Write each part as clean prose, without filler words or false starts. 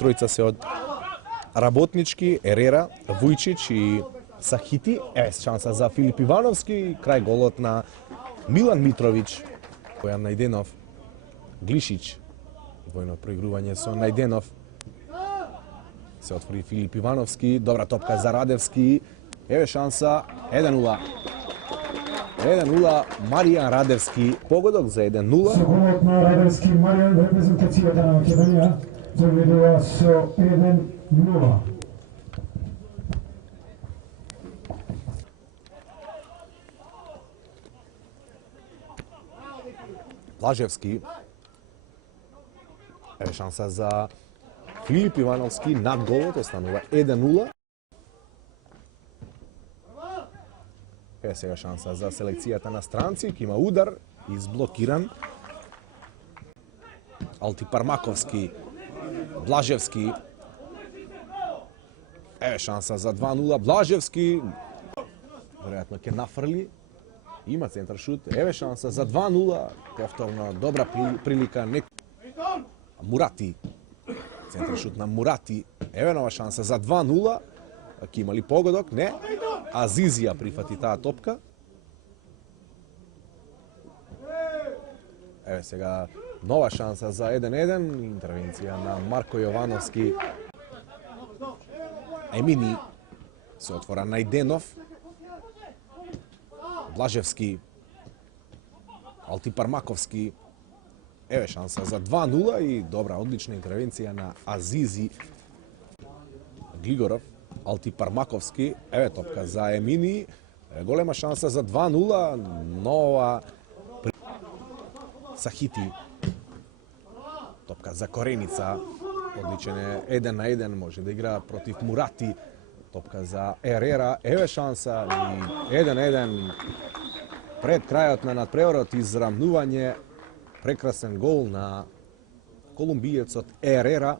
тројца се од Работнички, Ерера, Вујчич и Сахити. Шанса за Филип Ивановски, крај голот на Милан Митровиќ. Бојан Најденов, Глишич, војно проигрување со Најденов. Се отвори Филип Ивановски, добра топка за Радевски. Еве шанса, 1-0. 1-0, Маријан Радевски, погодок за 1-0. Со голот на Радевски, Маријан, репрезентацијата на Македонија заведува со 1-0. Блажевски. Еве шанса за Филип Ивановски над голот, останува 1-0. Еве сега шанса за селекцијата на странци, ќе има удар, изблокиран. Алтипармаковски, Блажевски. Еве шанса за 2-0, Блажевски. Веројатно ќе нафрли. Има центар шут, еве шанса за 2-0, повторно добра прилика. Мурати, центар шут на Мурати, еве нова шанса за 2-0, ќе има ли погодок? Не, Азизија прифати таа топка. Еве сега нова шанса за 1-1, интервенција на Марко Јовановски. Емини се отвора Најденов. Блажевски, Алтипармаковски, еве шанса за 2-0 и добра, одлична интервенција на Азизи. Глигоров, Алтипармаковски, еве топка за Емини, голема шанса за 2-0, нова Сахити. Топка за Кореница, одличен е 1-1, може да игра против Мурати. Топка за Ерера, еве шанса и 1-1 пред крајот на надпреварот, израмнување, прекрасен гол на колумбиецот Ерера.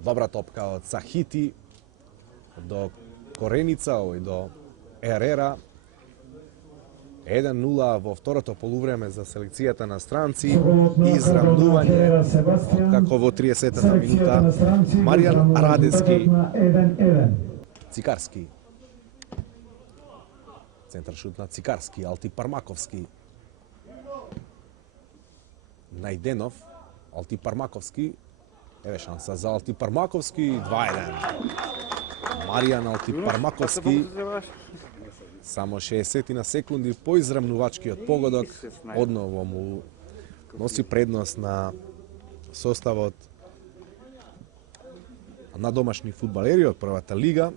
Добра топка од Сахити до Кореница, овој до Ерера. 1-0 во второто полувреме за селекцијата на странци. Израмнување, како во 30-та минута, Маријан Радевски. Цикарски. Центар шут на Цикарски, Алтипармаковски. Најденов, Алтипармаковски. Еве шанса за Алтипармаковски, 2-1. Маријан Алтипармаковски. Само 60 на секунди по израмнувачкиот погодок, одново му носи предност на составот на домашни фудбалери од првата лига.